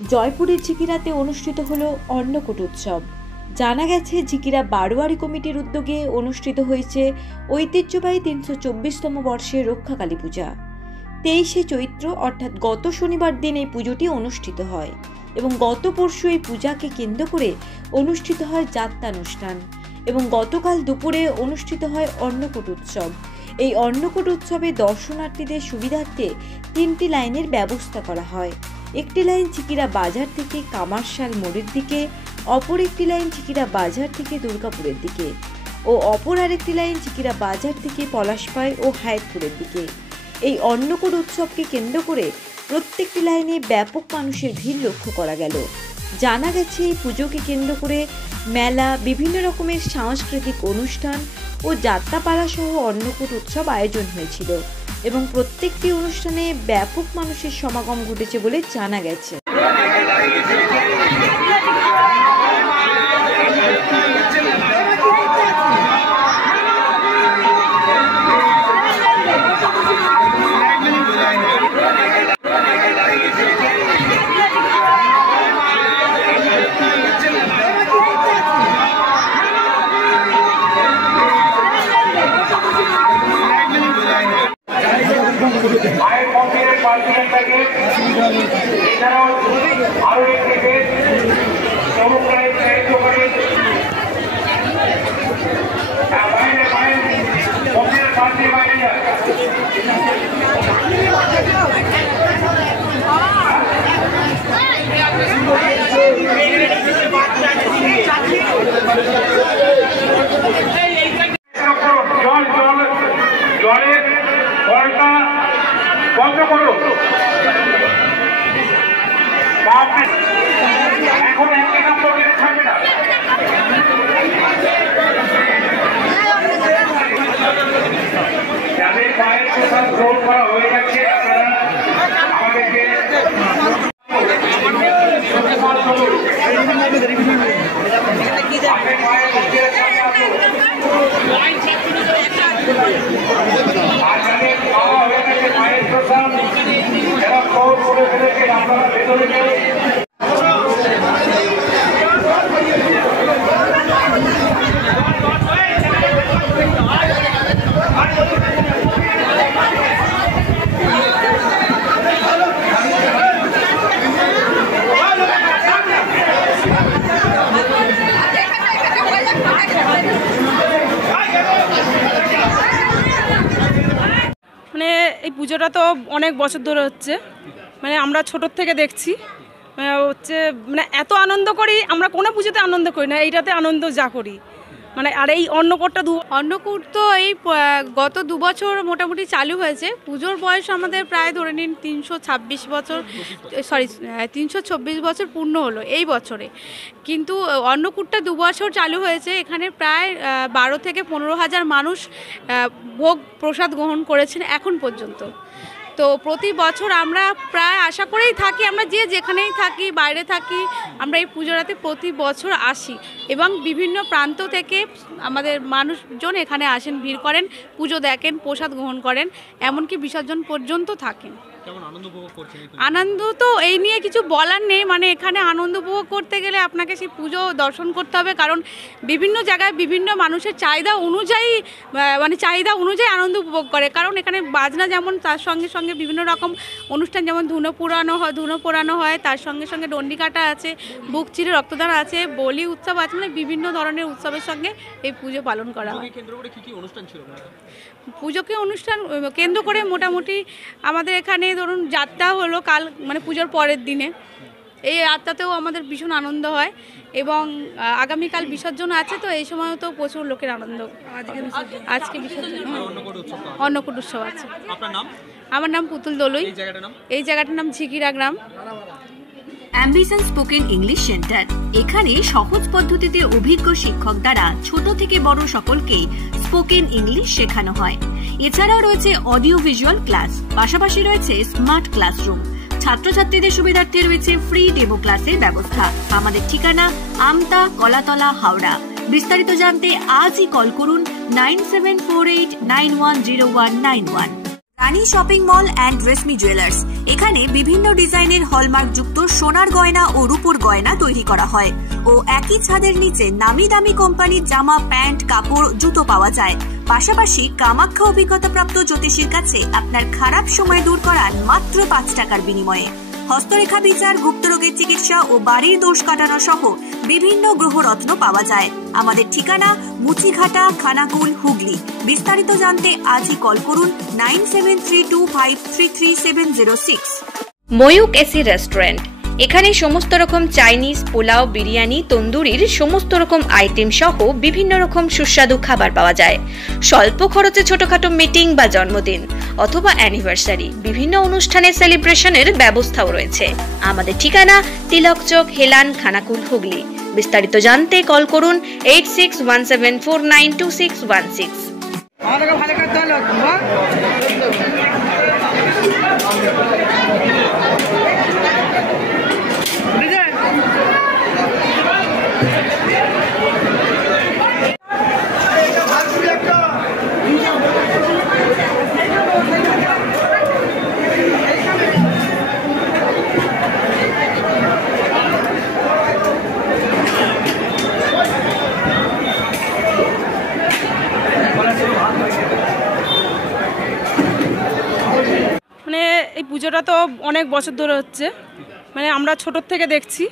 জয়পুরের ঝিকিরাতে অনুষ্ঠিত হলো অন্নকূট উৎসব। জানা গেছে, ঝিকিরা বারোয়ারি কমিটির উদ্যোগে অনুষ্ঠিত হয়েছে ঐতিহ্যবাহী ৩২৪তম বর্ষের রক্ষাকালী পূজা। ২৩শে চৈত্র অর্থাৎ গত শনিবার দিন এই পুজোটি অনুষ্ঠিত হয় এবং গত পরশু এই পূজাকে কেন্দ্র করে অনুষ্ঠিত হয় যাত্রানুষ্ঠান এবং গতকাল দুপুরে অনুষ্ঠিত হয় অন্নকূট উৎসব। এই অন্নকূট উৎসবে দর্শনার্থীদের সুবিধার্থে 3টি লাইনের ব্যবস্থা করা হয়। একটি লাইন ঝিকিরা বাজার থেকে কামারশাল মোড়ের দিকে, অপর একটি লাইন ঝিকিরা বাজার থেকে দুর্গাপুরের দিকে ও অপর আরেকটি লাইন ঝিকিরা বাজার থেকে পলাশপাড় ও হায়াতপুরের দিকে। এই অন্নকূট উৎসবকে কেন্দ্র করে প্রত্যেকটি লাইনে ব্যাপক মানুষের ভিড় লক্ষ্য করা গেল। জানা গেছে, এই পুজোকে কেন্দ্র করে মেলা, বিভিন্ন রকমের সাংস্কৃতিক অনুষ্ঠান ও যাত্রাপালা সহ অন্নকূট উৎসব আয়োজন হয়েছিল এবং প্রত্যেকটি অনুষ্ঠানে ব্যাপক মানুষের সমাগম ঘটেছে বলে জানা গেছে। মায়ের মন্দিরের পাঁচদিনের প্যাকেট, এছাড়াও আরো একটি বেশ চমৎকারের সাহায্য করে মায়ের মন্দিরের পাঁচটি বাইরে যায়। জলের কলটা বন্ধ করো। এখন একই নম্বর দিতে থাকবে না। যাদের পায়ের প্রসাদ গ্রহণ করা হয়ে যাচ্ছে, আপনারা আমাদেরকে এই পুজোটা তো অনেক বছর ধরে হচ্ছে, আমরা ছোটোর থেকে দেখছি হচ্ছে, এত আনন্দ করি আমরা কোনো পুজোতে আনন্দ করি না, এইটাতে আনন্দ যা করি। আর এই অন্নকূট তো এই গত 2 বছর মোটামুটি চালু হয়েছে। পুজোর বয়স আমাদের প্রায় ধরে নিন 326 বছর পূর্ণ হলো এই বছরে। কিন্তু অন্নকূটটা 2 বছর চালু হয়েছে। এখানে প্রায় 12 থেকে 15,000 মানুষ ভোগ প্রসাদ গ্রহণ করেছেন এখন পর্যন্ত। তো প্রতি বছর আমরা প্রায় আশা করেই থাকি, আমরা যে যেখানেই থাকি, বাইরে থাকি, আমরা এই পুজোটাতে প্রতি বছর আসি এবং বিভিন্ন প্রান্ত থেকে আমাদের মানুষজন এখানে আসেন, ভিড় করেন, পুজো দেখেন, প্রসাদ গ্রহণ করেন, এমনকি বিসর্জন পর্যন্ত থাকেন। আনন্দ তো এই নিয়ে কিছু বলার নেই। এখানে আনন্দ উপভোগ করতে গেলে আপনাকে সেই পুজো দর্শন করতে হবে, কারণ বিভিন্ন জায়গায় বিভিন্ন মানুষের চাহিদা অনুযায়ী আনন্দ উপভোগ করে। কারণ এখানে বাজনা যেমন, তার সঙ্গে সঙ্গে বিভিন্ন রকম অনুষ্ঠান, যেমন ধুনো পোড়ানো হয়, তার সঙ্গে সঙ্গে ডন্ডিকাটা আছে, বুক চিরে রক্তদান আছে, বলি উৎসব আছে, বিভিন্ন ধরনের উৎসবের সঙ্গে এই পুজো পালন করা হয়। পুজোকে অনুষ্ঠান কেন্দ্র করে মোটামুটি আমাদের এখানে ধরুন যাত্রা হলো কাল, পুজোর পরের দিনে। এই যাত্রাতেও আমাদের ভীষণ আনন্দ হয় এবং আগামীকাল বিসর্জন আছে, তো এই সময়ও তো প্রচুর লোকের আনন্দ। আজকে বিসর্জন, অন্নকূট উৎসব আছে। আমার নাম পুতুল দলুই। এই জায়গাটার নাম ঝিকিরা গ্রাম। Ambition spoken English centre. এখানে সহজ পদ্ধতিতে অভিজ্ঞ শিক্ষক দ্বারা ছোট থেকে বড় সকলকে স্পোকেন ইংলিশ শেখানো হয়। এছাড়াও রয়েছে অডিও ভিজুয়াল ক্লাস, পাশাপাশি রয়েছে স্মার্ট ক্লাসরুম। ছাত্রছাত্রীদের সুবিধার্থে রয়েছে ফ্রি ডেমো ক্লাসের ব্যবস্থা। আমাদের ঠিকানা আমতা, কলাতলা, হাওড়া। বিস্তারিত জানতে আজই কল করুন 9748910191। Rani shopping mall and Reshmi jewellers, এখানে বিভিন্ন ডিজাইনের হলমার্ক যুক্ত সোনার গয়না ও রূপোর গয়না তৈরি করা হয় ও একই ছাদের নিচে নামি দামি কোম্পানির জামা, প্যান্ট, কাপড়, জুতো পাওয়া যায়। পাশাপাশি কামাখ্যা অভিজ্ঞতাপ্রাপ্ত জ্যোতিষীর কাছে আপনার খারাপ সময় দূর করান মাত্র 5 টাকার বিনিময়ে। হস্তরেখা বিচার, গুপ্তরোগের চিকিৎসা ও বাড়ির দোষ কাটানো সহ বিভিন্ন গ্রহরত্ন পাওয়া যায়। আমাদের ঠিকানা মুচিঘাটা, খানাকুল, হুগলি। বিস্তারিত জানতে আজই কল করুন 9732533706। ময়ূক এসি রেস্টুরেন্ট, এখানে সমস্ত রকম চাইনিজ, পোলাও, বিরিয়ানি, তন্দুরির সমস্ত রকম আইটেম সহ বিভিন্ন রকম সুস্বাদু খাবার পাওয়া যায়। স্বল্প খরচে ছোটখাটো মিটিং বা জন্মদিন অথবা অ্যানিভার্সারি, বিভিন্ন অনুষ্ঠানের সেলিব্রেশনের ব্যবস্থাও রয়েছে। আমাদের ঠিকানা তিলক চক, হেলান, খানাকুল, হুগলি। বিস্তারিত জানতে কল করুন 8617492616। মানে এই পুজোটা তো অনেক বছর ধরে হচ্ছে, মানে আমরা ছোটোর থেকে দেখছি।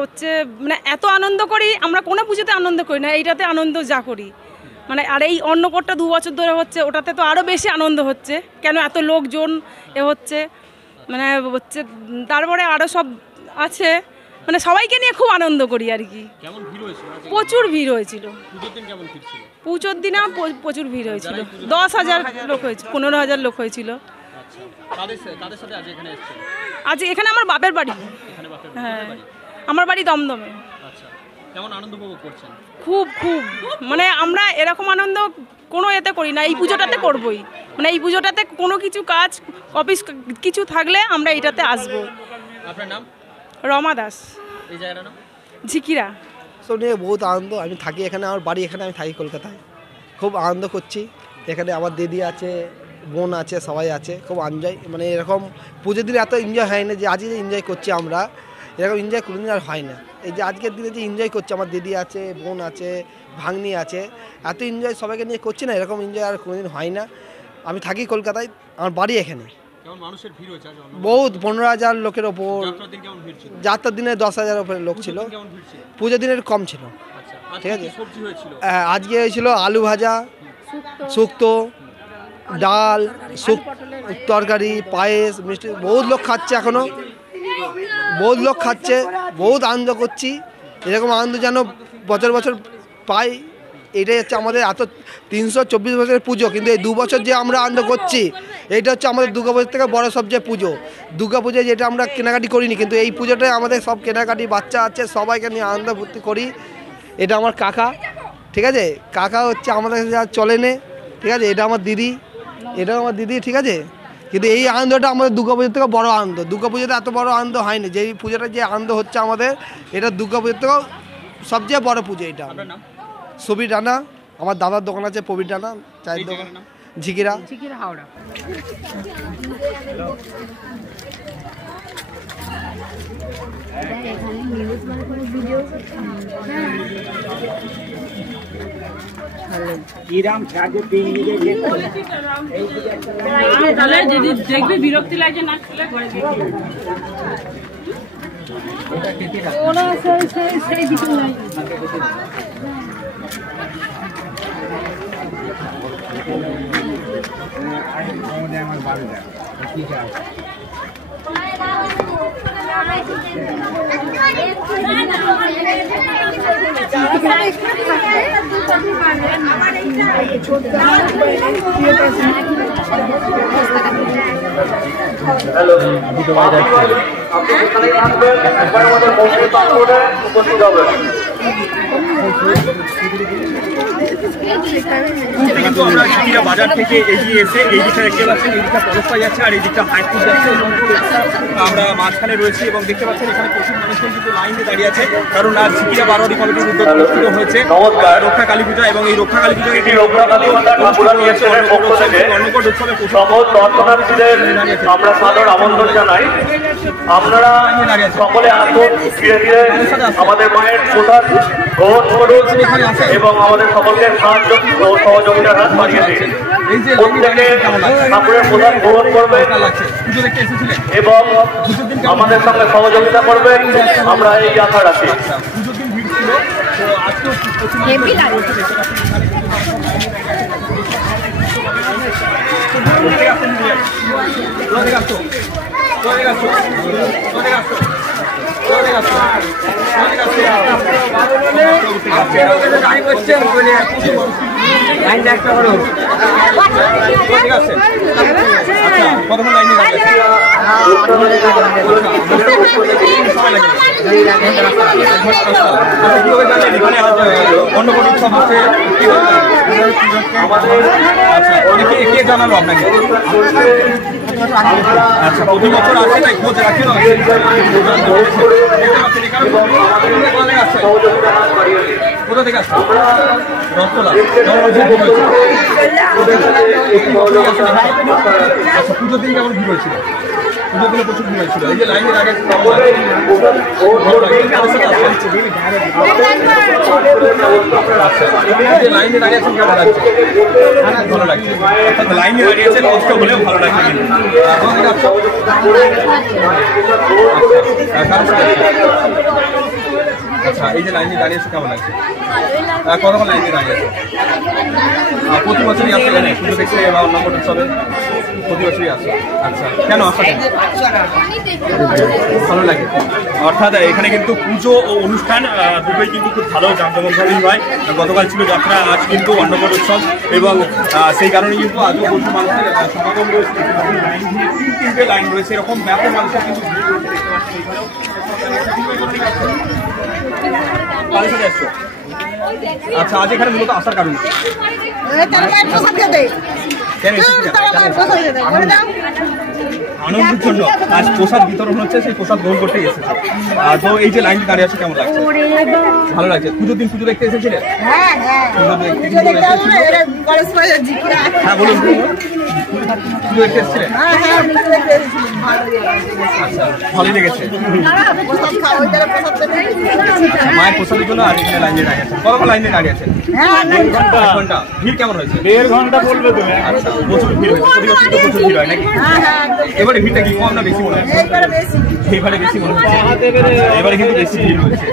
হচ্ছে মানে এত আনন্দ করি আমরা, কোনো পুজোতে আনন্দ করি না, এইটাতে আনন্দ যা করি। মানে আর এই অন্নকূটটা 2 বছর ধরে হচ্ছে, ওটাতে তো আরও বেশি আনন্দ হচ্ছে। কেন এত লোকজন হচ্ছে, মানে হচ্ছে তারপরে আরও সব আছে, মানে সবাইকে নিয়ে খুব আনন্দ করি আর কি। প্রচুর ভিড় হয়েছিল পুজোর দিনে, প্রচুর ভিড় হয়েছিল। 10,000 লোক হয়েছিল, 15,000 লোক হয়েছিল। আজ এখানে আমার বাপের বাড়ি। হ্যাঁ, আমার বাড়ি দমদমে। খুব খুব মানে আমরা এরকম আনন্দ কোনো এতে করি না, এই পুজোটাতে করবই। মানে এই পুজোটাতে কোনো কিছু কাজ, অফিস কিছু থাকলে আমরা এইটাতে আসবো। আপনার নাম? রমা দাস। এই জায়গাটার নাম? ঝিকিরা। সব নিয়ে বহুত আনন্দ। আমি থাকি এখানে, আমার বাড়ি এখানে, আমি থাকি কলকাতায়। খুব আনন্দ করছি। এখানে আমার দিদি আছে, বোন আছে, সবাই আছে। খুব এনজয়, মানে এরকম পুজোর দিনে এত এনজয় হয় না যে আজকে যে এনজয় করছি আমরা, এরকম এনজয় কোনোদিন আর হয় না। এই যে আজকের দিনে যে এনজয় করছি, আমার দিদি আছে, বোন আছে, ভাগ্নি আছে, এত এনজয় সবাইকে নিয়ে করছি না, এরকম এনজয় আর কোনোদিন হয় না। আমি থাকি কলকাতায়, আমার বাড়ি এখানে। বহুত 15,000 লোকের ওপর। যাত্রার দিনে 10,000 ওপরে লোক ছিল। পুজোর দিনের কম ছিল। ঠিক আছে, আজকে হয়েছিল আলু ভাজা, শুক্তো, ডাল, তরকারি, পায়েস, মিষ্টি। বহুত লোক খাচ্ছে, এখনো বহুত লোক খাচ্ছে। বহুত আনন্দ করছি। এরকম আনন্দ যেন বছর বছর পাই, এটাই হচ্ছে আমাদের। এত 324 বছরের পুজো, কিন্তু এই 2 বছর যে আমরা আনন্দ করছি, এইটা হচ্ছে আমাদের দুর্গাপুজোর থেকে বড় সবচেয়ে পুজো। দুর্গাপুজোয় যেটা আমরা কেনাকাটি করিনি, কিন্তু এই পুজোটায় আমাদের সব কেনাকাটি, বাচ্চা আছে, সবাইকে নিয়ে আনন্দ ফুর্তি করি। এটা আমার কাকা, ঠিক আছে, কাকা হচ্ছে আমাদের যা চলে নে, ঠিক আছে। এটা আমার দিদি, এটাও আমার দিদি, ঠিক আছে। কিন্তু এই আনন্দটা আমাদের দুর্গাপুজোর থেকে বড় আনন্দ। দুর্গাপুজোতে এত বড় আনন্দ হয়নি। যেই পুজোটা যে আনন্দ হচ্ছে আমাদের, এটা দুর্গাপুজোর থেকেও সবচেয়ে বড় পুজো এটা। সুবীর রানা, আমার দাদার দোকান আছে প্রবীর রানা, চায়ের দোকান, ঝিকিরা, হাওড়া। দেখবি বিরক্তি লাগে না খেলে ঘরে ওরা সেই দিকে নাই। আমার বাড়ি যায় ঠিক আছে। হ্যালো, আপনি এখানে আসবেন, এখানে আমাদের মন্দির পাঠ করে উপস্থিত হবেন। কিন্তু আমরা জিকিরা বাজার থেকে এগিয়ে এসে এই দিকটা দেখতে পাচ্ছেন, এই দিকটা পরস্পর যাচ্ছে আর এই দিকটা হাইটপুর যাচ্ছে এবং আমরা মাঝখানে রয়েছি এবং দেখতে পাচ্ছেন এখানে প্রচুর মানুষজন কিন্তু লাইনে দাঁড়িয়ে আছে, কারণ আজ জিকিরা বারোয়ারি কমিটির উদ্যোগে অনুষ্ঠিত হয়েছে রক্ষা কালী পূজা এবং এই রক্ষা কালী পূজা অন্নকূট উৎসবে আমরা সাদর আমন্ত্রণ জানাই। আপনারা সকলে আসুন, ধীরে ধীরে আমাদের মায়ের প্রসাদ গ্রহণ করুন এবং আমাদের সকলকে সাহায্য ও সহযোগিতার হাত বাড়িয়ে দিন। প্রত্যেকে ঠাকুরের প্রসাদ গ্রহণ করবেন এবং আমাদের সঙ্গে সহযোগিতা করবেন, আমরা এই আশা রাখি। অন্নকূট উৎসব হচ্ছে, কে জানালো আপনাকে? আচ্ছা, প্রতি বছর আসে তাই খোঁজ রাখেন। কোথা থেকে আসছে? রসগোল্লা। আচ্ছা, পুজোর দিন কেমন ভিড় হয়েছিল? পুজোর দিনে প্রচুর ভিড় হয়েছিল। এই যে লাইনের আগে লাইনে দাঁড়িয়ে আছেন কেমন লাগছে? ভালো লাগছে। লাইনে দাঁড়িয়ে আছেন কষ্ট হলেও ভালো লাগছে। আচ্ছা, এই যে লাইনে দাঁড়িয়ে আছে কেমন লাগছে? কতক্ষণ লাইনে দাঁড়িয়ে আছে? প্রতি বছরই আসে এখানে পুজো দেখতে বা অন্নকূট উৎসবে? প্রতি বছরই আসে। আচ্ছা, কেন আসা? ভালো লাগে। অর্থাৎ এখানে কিন্তু পুজো ও অনুষ্ঠান দুটোই কিন্তু খুব ভালো জাঁকজমকভাবেই হয়। গতকাল ছিল যাত্রা, আজ কিন্তু অন্নকূট উৎসব এবং সেই কারণে কিন্তু আজও প্রচুর মানুষের সমাগম রয়েছে। তিনটে লাইন রয়েছে, এরকম ব্যাপক মানুষের কিন্তু আচ্ছা, আজ এখানে মূলত আসার কারণ আনন্দের জন্য আজ প্রসাদ বিতরণ হচ্ছে, সেই প্রসাদ গ্রহণ করতে এসেছে। তো এই যে লাইন দাঁড়িয়ে আছে কেমন লাগছে? ভালো লাগছে। পুজোর দিন পুজো দেখতে এসেছিলেন? হ্যাঁ, বলুন, পুজো দেখতে এসেছিলেন? আচ্ছা, ভালোই লেগেছে। মায়ের প্রসাদের জন্য আজ এখানে লাইনে দাঁড়িয়ে আছে। কতক্ষণ লাইনে দাঁড়িয়ে আছে? 1 ঘন্টা। ভিড় কেমন হয়েছে? 1.5 ঘন্টা বলবে তুমি। আচ্ছা, প্রচুর ভিড় হয়েছে। প্রচুর ভিড় হয় নাকি? এবারে ভিড়টা কি কম না বেশি মনে হচ্ছে? এবারে বেশি মনে হচ্ছে। এবারে কিন্তু বেশি ভিড় হচ্ছে।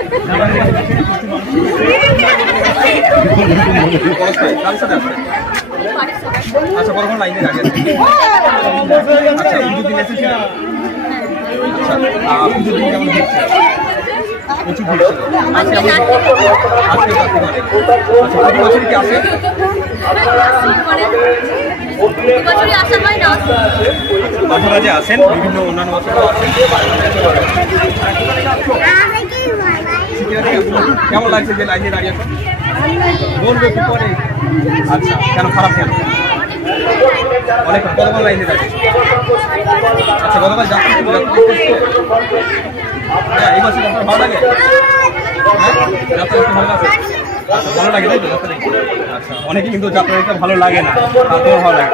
আচ্ছা, কতক্ষণ লাইনে দাঁড়িয়ে আছে? আচ্ছা, পুজোর দিন এসেছিলেন? আচ্ছা, পুজোর দিন কেমন ভিড়? প্রচুর ভিড় ছিল। আজকে প্রতি বছরই কি আসে? মাঝে মাঝে আসেন, বিভিন্ন অন্যান্য বছরও আসেন। কেমন লাগছে যে লাইনে দাঁড়িয়ে আছেন? বলবে কি করে? আচ্ছা, কেন খারাপ কেন? অনেক কতক্ষণ লাইনে দাঁড়িয়ে? আচ্ছা, গতকাল যাত্রা এই বছর ভালো লাগে? যাত্রা দেখতে ভালো লাগে? আচ্ছা, ভালো লাগে তাই তো যাত্রা দেখতে? আচ্ছা, অনেকে কিন্তু যাত্রা দেখতে ভালো লাগে না, তোমার ভালো লাগে।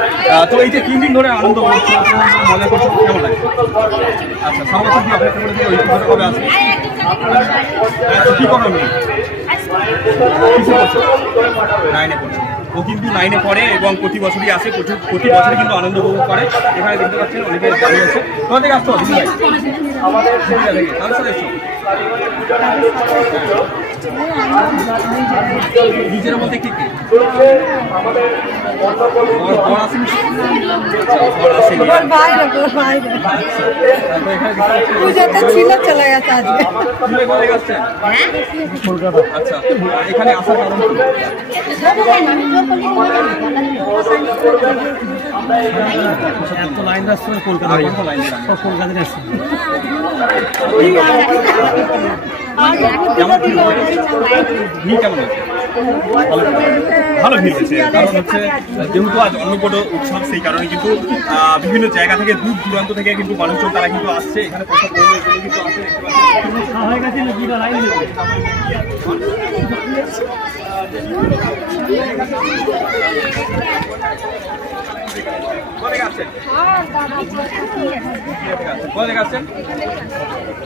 তো এই যে 3 দিন ধরে আনন্দ করছো, মজা করছো, কেমন লাগে? আচ্ছা, সারা বছর কি অপেক্ষা করে ওই পুজোটা কবে আসবে? কি করো আমি? কিছু করছো? 9-এ পড়ছো। ও কিন্তু 9-এ পড়ে এবং প্রতি বছরই আসে, প্রতি বছরই কিন্তু আনন্দ উপভোগ করে। এখানে দেখতে পাচ্ছেন অনেকে দাঁড়িয়ে আছে। তোমার থেকে আসছো দিদি ভাই? কারোর সাথে এসছো? নিজের মধ্যে কি কি চলে গেছে আজকে কলকাতা। আচ্ছা, এখানে আসার কারণ লাইন রাস্তা কলকাতা, কলকাতা আসছে। কেমন ভিড় কেমন হয়েছে? ভালো ভিড় হয়েছে, কারণ হচ্ছে যেহেতু আজ অন্নকূট উৎসব, সেই কারণে কিন্তু বিভিন্ন জায়গা থেকে দূর দূরান্ত থেকে কিন্তু মানুষজন তারা কিন্তু আসছে এখানে প্রসাদ গ্রহণের জন্য কিন্তু আসছে।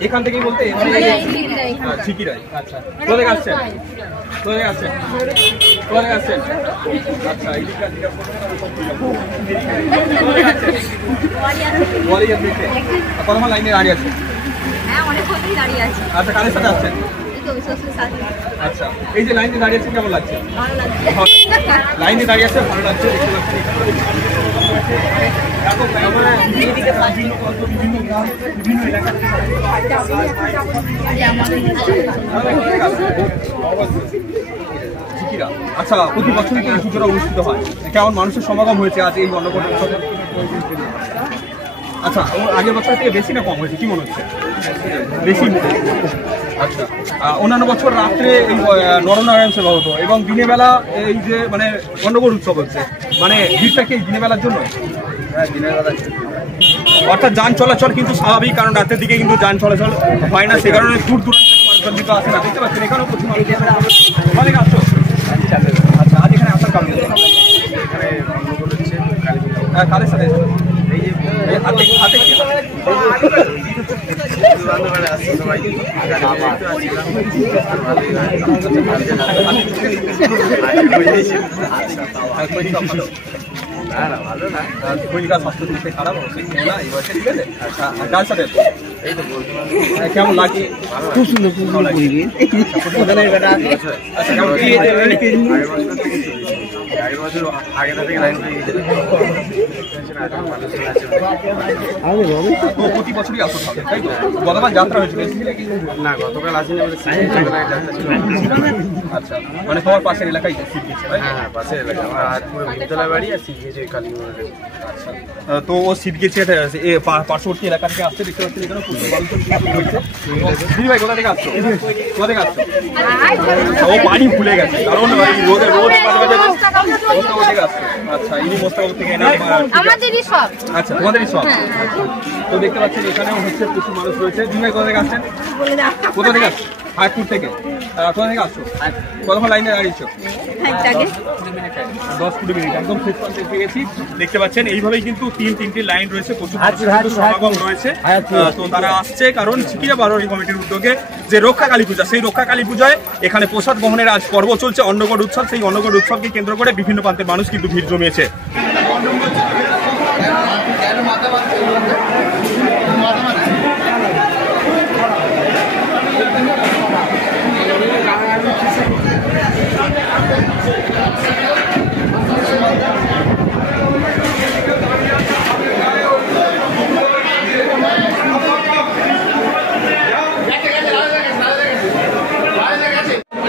এখান থেকেই বলতে ঠিকিরাই। আচ্ছা, কোথায় আসছেন? কোথায় আসছেন? কোথায় আসছেন? আচ্ছা, কতক্ষণ লাইনে দাঁড়িয়ে আছে? আচ্ছা, কাদের সাথে আসছেন? আচ্ছা, এই যে লাইনে দাঁড়িয়ে আছে কেমন লাগছে? লাইনে দাঁড়িয়ে আছে ভালো লাগছে, দেখতে পাচ্ছি। আচ্ছা, প্রতি বছরই তো এই পুজোটা অনুষ্ঠিত হয়, কেমন মানুষের সমাগম হয়েছে আজ এই অন্নকূট উৎসবে? আচ্ছা, আগের বছরের থেকে বেশি না কম হয়েছে, কি মনে হচ্ছে? বেশি। আচ্ছা, অন্যান্য বছর রাত্রে এই নরনারায়ণ সেবা হতো এবং দিনের বেলা এই যে মানে অন্নকূট উৎসব হচ্ছে, মানে ভিড়টা কি দিনের বেলার জন্য? হ্যাঁ, দিনের বেলা। অর্থাৎ যান চলাচল কিন্তু স্বাভাবিক, কারণ রাতের দিকে কিন্তু যান চলাচল হয় না, সে কারণে দূর দূরান্ত থেকে মানুষজন কিন্তু আসে না। দেখতে পাচ্ছেন এখানেও প্রচুর অনেক আসছো। আচ্ছা, আজ এখানে আসার কারণ কাদের সাথে হাতে কি খারাপ কেমন লাগে? খুব সুন্দর, খুব ভালো লাগে। প্রতি বছরই আসো থাকে, তাই তো? গতকাল যাত্রা হয়েছিল না? গতকাল আসেনি। আচ্ছা, মানে তোমার পাশের এলাকায় সিট গেছে? হ্যাঁ, পাশের এলাকা আর পুরো বিদ্যালয় বাড়ি আর সিট গেছে কালীগঞ্জে। আচ্ছা, তো ও সিট গেছে পার্শ্ববর্তী এলাকা থেকে আসতে দেখতে পাচ্ছেন এখানে প্রচুর মানুষজন হয়েছে। দিদি ভাই কোথা থেকে আসছো? কোথা থেকে আসছো? ও বাড়ি ভুলে গেছে, কারণ রোদে থেকে আসছে। আচ্ছা, ইনি মোস্তাবাদ থেকে আমাদেরই সব। আচ্ছা, তোমাদেরই সব। তো দেখতে পাচ্ছেন এখানেও হচ্ছে প্রচুর মানুষ রয়েছে। দিদি ভাই কোথা থেকে আসছেন? কোথা থেকে আসছো? হাটপুর থেকে। কোথা থেকে আসছো? কতক্ষণ লাইনে দাঁড়িয়েছো? 10-20 মিনিট, একদম শেষ প্রান্তে এসে গেছি। দেখতে পাচ্ছেন এইভাবেই কিন্তু তিনটি লাইন রয়েছে, প্রচুর সমাগম রয়েছে। তো তারা আসছে কারণ ঝিকিরা বারোয়ারি কমিটির উদ্যোগে যে রক্ষা কালী পূজা, সেই রক্ষা কালী পূজায় এখানে প্রসাদ গ্রহণের আজ পর্ব চলছে, অন্নকূট উৎসব। সেই অন্নকূট উৎসবকে কেন্দ্র করে বিভিন্ন প্রান্তের মানুষ কিন্তু ভিড় জমিয়েছে।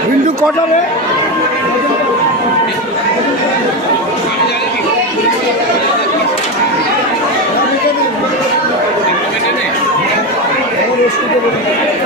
হিন্দু কটারে Gracias.